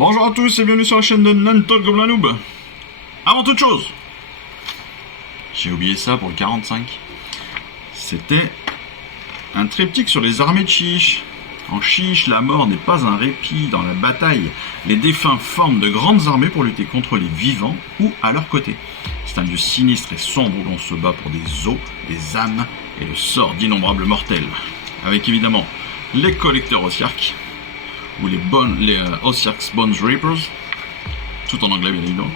Bonjour à tous et bienvenue sur la chaîne de Nantok Goblin Noob. Avant toute chose, j'ai oublié ça pour le 45. C'était un triptyque sur les armées de Chiche. En Chiche, la mort n'est pas un répit dans la bataille. Les défunts forment de grandes armées pour lutter contre les vivants ou à leur côté. C'est un lieu sinistre et sombre où l'on se bat pour des os, des âmes et le sort d'innombrables mortels. Avec évidemment les collecteurs Ossiark, ou les Ossiark's Bones Reapers, tout en anglais bien évidemment.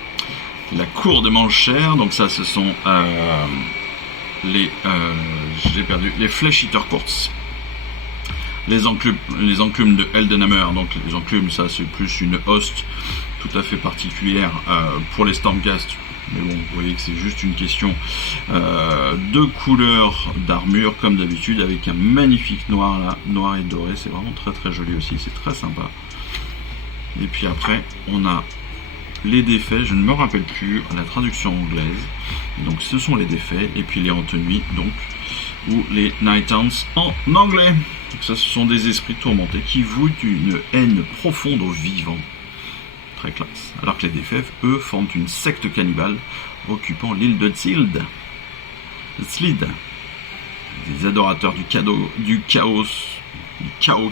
La cour des Manchères, donc ça ce sont les Flesh Eater Courts. Les enclumes de Eldenhammer, donc les enclumes ça c'est plus une host tout à fait particulière pour les Stormcast. Mais bon, vous voyez que c'est juste une question de couleur d'armure comme d'habitude, avec un magnifique noir là, noir et doré, c'est vraiment très très joli aussi, c'est très sympa. Et puis après, on a les défaits, je ne me rappelle plus la traduction anglaise, donc ce sont les défaits, et puis les Antenuis, donc, ou les Nighthounds en anglais. Donc ça, ce sont des esprits tourmentés qui vouent une haine profonde aux vivants. Très classe. Alors que les défaits, eux, forment une secte cannibale occupant l'île de Tzil'd. Des adorateurs du chaos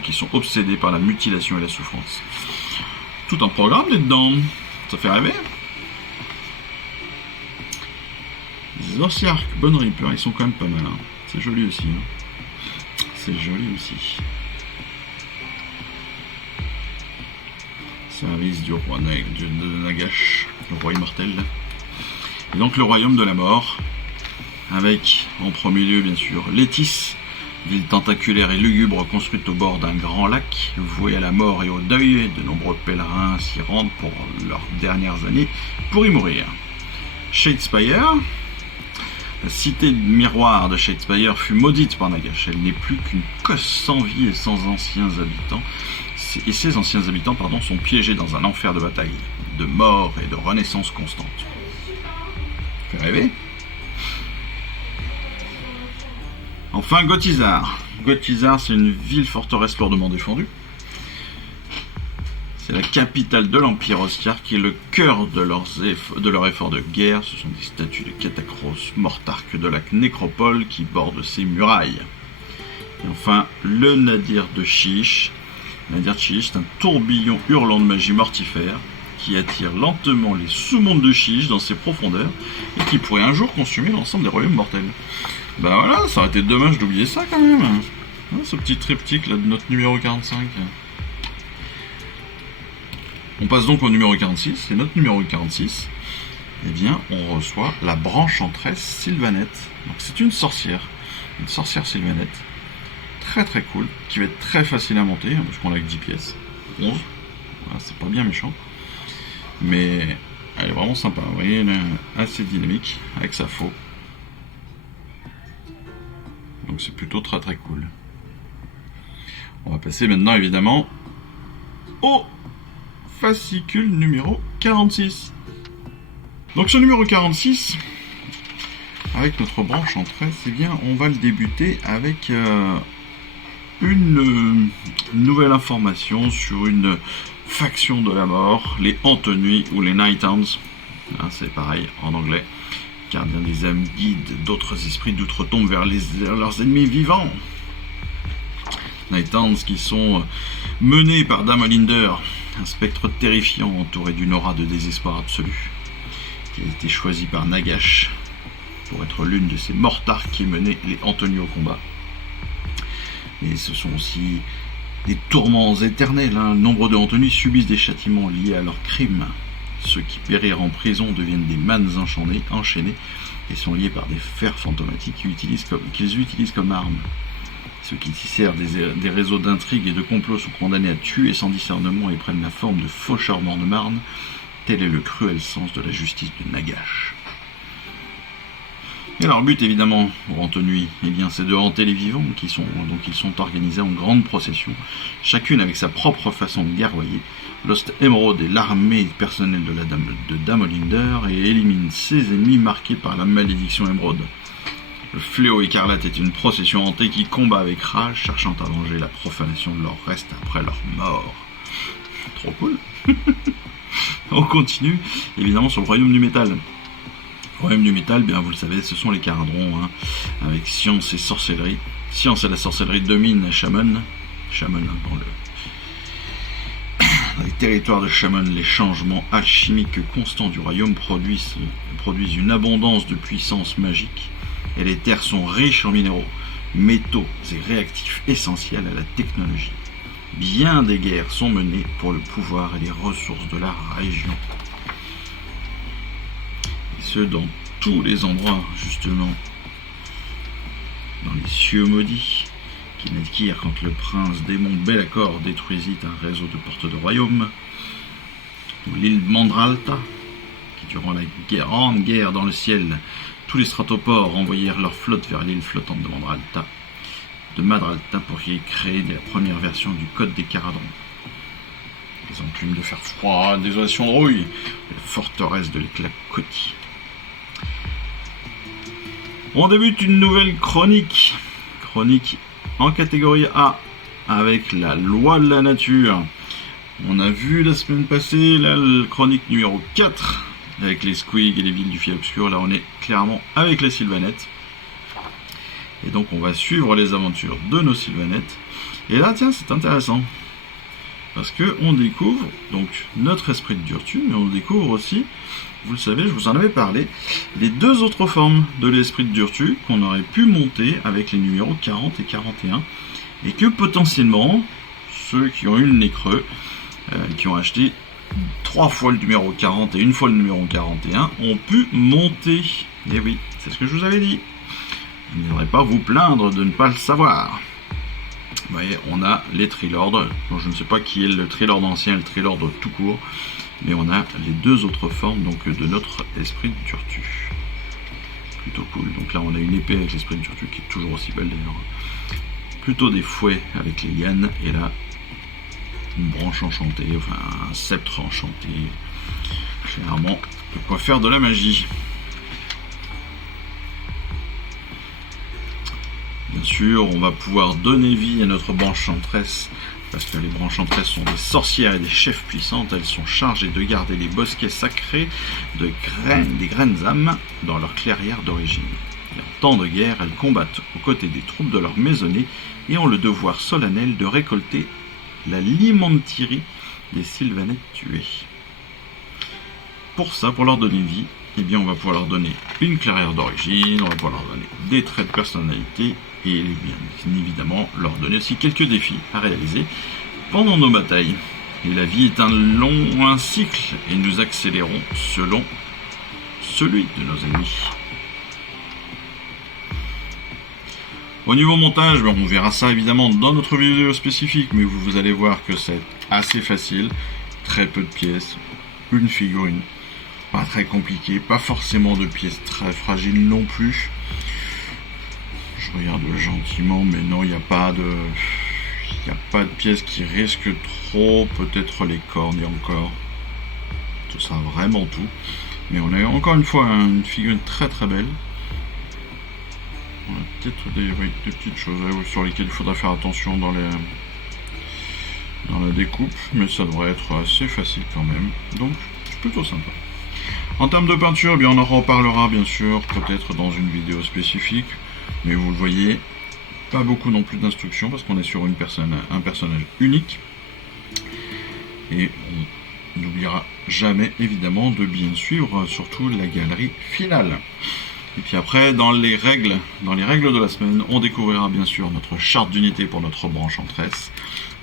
qui sont obsédés par la mutilation et la souffrance. Tout un programme là-dedans. Ça fait rêver. Les Ossiark Bone Reaper, ils sont quand même pas mal. Hein. C'est joli aussi. Hein. C'est joli aussi. Service du roi de Nagash, le roi immortel. Et donc le royaume de la mort, avec en premier lieu bien sûr Létis, ville tentaculaire et lugubre construite au bord d'un grand lac, vouée à la mort et au deuil. De nombreux pèlerins s'y rendent pour leurs dernières années pour y mourir. Shadespire, la cité miroir de Shadespire fut maudite par Nagash. Elle n'est plus qu'une cosse sans vie et sans anciens habitants. Et ces anciens habitants sont piégés dans un enfer de bataille, de mort et de renaissance constante. Fait rêver. Enfin, Gothizar. Gothizar, c'est une ville forteresse lourdement défendue. C'est la capitale de l'Empire Ossiark, qui est le cœur de leur effort de guerre. Ce sont des statues de Katakros, mortarques de la nécropole qui bordent ces murailles. Et enfin, le Nadir de Chiche. Nadir de Chiche, c'est un tourbillon hurlant de magie mortifère qui attire lentement les sous-mondes de Chiche dans ses profondeurs et qui pourrait un jour consumer l'ensemble des royaumes mortels. Bah voilà, ça aurait été dommage d'oublier ça quand même. Hein, ce petit triptyque là de notre numéro 45. On passe donc au numéro 46, et notre numéro 46, eh bien, on reçoit la branche enchanteresse Sylvanette. Donc c'est une sorcière Sylvanette. Très très cool, qui va être très facile à monter, parce qu'on a que 10 pièces, 11, voilà, c'est pas bien méchant, mais elle est vraiment sympa, vous voyez, elle est assez dynamique, avec sa faux, donc c'est plutôt très très cool. On va passer maintenant évidemment au fascicule numéro 46. Donc ce numéro 46, avec notre branche enchanteresse, eh bien on va le débuter avec une nouvelle information sur une faction de la mort, les Antenuis ou les Nighthounds. Hein, c'est pareil en anglais. Gardiens des âmes guident d'autres esprits d'outre-tombe vers leurs ennemis vivants. Nighthounds qui sont menés par Damolinder, un spectre terrifiant entouré d'une aura de désespoir absolu, qui a été choisi par Nagash pour être l'une de ces mortards qui menaient les Antenuis au combat. Et ce sont aussi des tourments éternels. Hein. Nombre de Antenuis subissent des châtiments liés à leurs crimes. Ceux qui périrent en prison deviennent des mânes enchaînés et sont liés par des fers fantomatiques qu'ils utilisent comme armes. Ceux qui tissèrent des réseaux d'intrigues et de complots sont condamnés à tuer sans discernement et prennent la forme de faucheurs morts de marne. Tel est le cruel sens de la justice de Nagash. Et leur but évidemment, aux Antenuis, eh bien, c'est de hanter les vivants, donc ils sont organisés en grandes processions, chacune avec sa propre façon de guerroyer. Lost Emerald est l'armée personnelle de Damolinder et élimine ses ennemis marqués par la malédiction Emerald. Le fléau écarlate est une procession hantée qui combat avec rage, cherchant à venger la profanation de leur reste après leur mort. trop cool. On continue, évidemment, sur le royaume du métal. Le royaume du métal, bien vous le savez, ce sont les Caradrons, hein, avec science et sorcellerie. Science et la sorcellerie dominent Shamon. Shamon, hein, dans les territoires de Shamon, les changements alchimiques constants du royaume produisent une abondance de puissance magique, et les terres sont riches en minéraux, métaux et réactifs essentiels à la technologie. Bien des guerres sont menées pour le pouvoir et les ressources de la région. Et ce, dans tous les endroits, justement. Dans les cieux maudits, qui naquirent quand le prince démon Belacor détruisit un réseau de portes de royaume, ou l'île de Mandralta, qui durant la grande guerre dans le ciel, tous les stratopores envoyèrent leur flotte vers l'île flottante de Madralta pour y créer la première version du code des Caradrons. Des enclumes de fer froid, désolation de rouille, les forteresses de l'éclat Coty. On débute une nouvelle chronique en catégorie A, avec la loi de la nature. On a vu la semaine passée la chronique numéro 4, avec les Squig et les villes du Fiel Obscur. Là on est clairement avec les Sylvanettes. Et donc on va suivre les aventures de nos Sylvanettes. Et là tiens, c'est intéressant. Parce que on découvre donc notre esprit de Durtu, mais on découvre aussi, vous le savez, je vous en avais parlé, les deux autres formes de l'esprit de Durtu qu'on aurait pu monter avec les numéros 40 et 41. Et que potentiellement, ceux qui ont eu le nez creux, qui ont acheté 3 fois le numéro 40 et 1 fois le numéro 41, ont pu monter. Et oui, c'est ce que je vous avais dit. Je ne viendrai pas vous plaindre de ne pas le savoir. Vous voyez, on a les Trilords. Donc je ne sais pas qui est le Trilord ancien et le Trilord tout court, mais on a les deux autres formes donc de notre esprit de Durtu. Plutôt cool. Donc là, on a une épée avec l'esprit de Durtu qui est toujours aussi belle d'ailleurs. Plutôt des fouets avec les lianes, et là, une branche enchantée, enfin un sceptre enchanté. Clairement, de quoi faire de la magie. Bien sûr, on va pouvoir donner vie à notre branche-enchanteresse, parce que les branches-enchanteresses sont des sorcières et des chefs puissantes. Elles sont chargées de garder les bosquets sacrés des graines âmes dans leur clairière d'origine. Et en temps de guerre, elles combattent aux côtés des troupes de leur maisonnée et ont le devoir solennel de récolter la limantirie des Sylvanettes tuées. Pour ça, pour leur donner vie, eh bien, on va pouvoir leur donner une clairière d'origine, on va pouvoir leur donner des traits de personnalité et bien évidemment leur donner aussi quelques défis à réaliser pendant nos batailles. Et la vie est un cycle et nous accélérons selon celui de nos ennemis. Au niveau montage, on verra ça évidemment dans notre vidéo spécifique, mais vous allez voir que c'est assez facile, très peu de pièces, une figurine, pas très compliqué, pas forcément de pièces très fragiles non plus. Je regarde gentiment, mais non, il n'y a pas de pièces qui risquent trop, peut-être les cornes et encore. Tout ça, vraiment tout. Mais on a encore une fois une figurine très très belle. On a peut-être des petites choses sur lesquelles il faudra faire attention dans la découpe, mais ça devrait être assez facile quand même. Donc, c'est plutôt sympa. En termes de peinture, eh bien, on en reparlera bien sûr, peut-être dans une vidéo spécifique. Mais vous le voyez, pas beaucoup non plus d'instructions parce qu'on est sur un personnage unique. Et on n'oubliera jamais évidemment de bien suivre surtout la galerie finale. Et puis après, dans les règles de la semaine, on découvrira bien sûr notre charte d'unité pour notre branche-enchanteresse,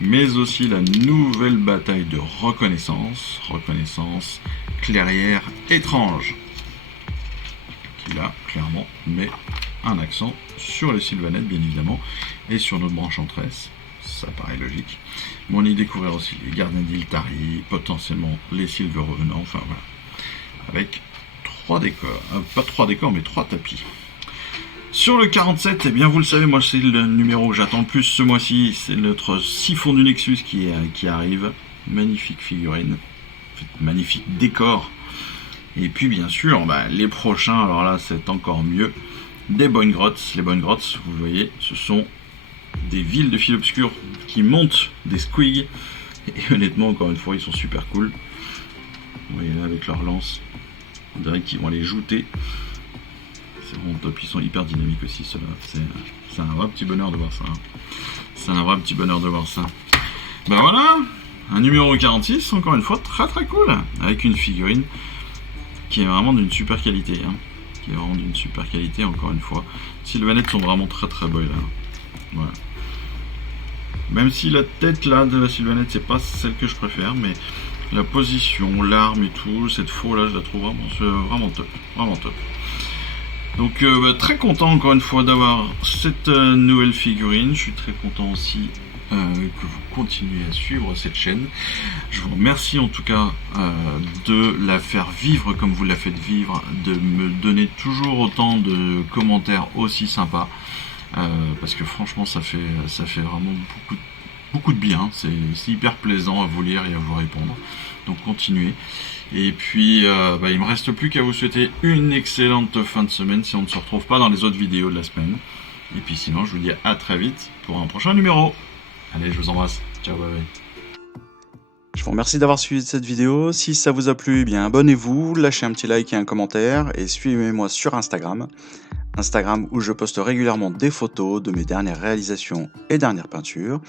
mais aussi la nouvelle bataille de reconnaissance, clairière étrange, qui là, clairement, met un accent sur les Sylvanettes, bien évidemment, et sur notre branche-enchanteresse, ça paraît logique. Mais on y découvrira aussi les gardiens d'Iltari, potentiellement les Silver Revenants, enfin voilà, avec 3 décors, pas 3 décors, mais 3 tapis. Sur le 47, eh bien vous le savez, moi c'est le numéro que j'attends le plus ce mois-ci, c'est notre Siphon du Nexus qui arrive, magnifique figurine, magnifique décor, et puis bien sûr, les prochains, alors là c'est encore mieux, des Bone Grots. Les Bone Grots, vous voyez, ce sont des villes de Fiel Obscur qui montent des Squig Et honnêtement, encore une fois, ils sont super cool. Vous voyez là avec leur lance, on dirait qu'ils vont aller jouter. C'est vraiment top, ils sont hyper dynamiques aussi ceux-là. C'est un vrai petit bonheur de voir ça. C'est un vrai petit bonheur de voir ça. Ben voilà, un numéro 46, encore une fois, très très cool. Avec une figurine qui est vraiment d'une super qualité. Qui est vraiment d'une super qualité, encore une fois. Sylvanettes sont vraiment très très belles. Voilà. Même si la tête là de la Sylvanette, c'est pas celle que je préfère, mais la position, l'arme et tout, cette faux là, je la trouve vraiment top. Vraiment top. Donc très content encore une fois d'avoir cette nouvelle figurine. Je suis très content aussi que vous continuez à suivre cette chaîne. Je vous remercie en tout cas de la faire vivre comme vous la faites vivre, de me donner toujours autant de commentaires aussi sympas. Parce que franchement ça fait vraiment beaucoup de bien, c'est hyper plaisant à vous lire et à vous répondre, donc continuez. Et puis il me reste plus qu'à vous souhaiter une excellente fin de semaine si on ne se retrouve pas dans les autres vidéos de la semaine. Et puis sinon je vous dis à très vite pour un prochain numéro. Allez, je vous embrasse, ciao, bye bye. Je vous remercie d'avoir suivi cette vidéo. Si ça vous a plu, eh bien abonnez-vous, lâchez un petit like et un commentaire et suivez-moi sur Instagram où je poste régulièrement des photos de mes dernières réalisations et dernières peintures.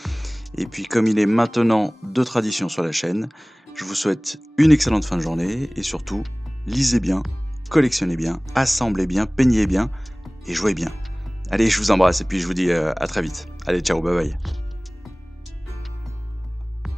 Et puis comme il est maintenant de tradition sur la chaîne, je vous souhaite une excellente fin de journée et surtout, lisez bien, collectionnez bien, assemblez bien, peignez bien et jouez bien. Allez, je vous embrasse et puis je vous dis à très vite. Allez, ciao, bye bye.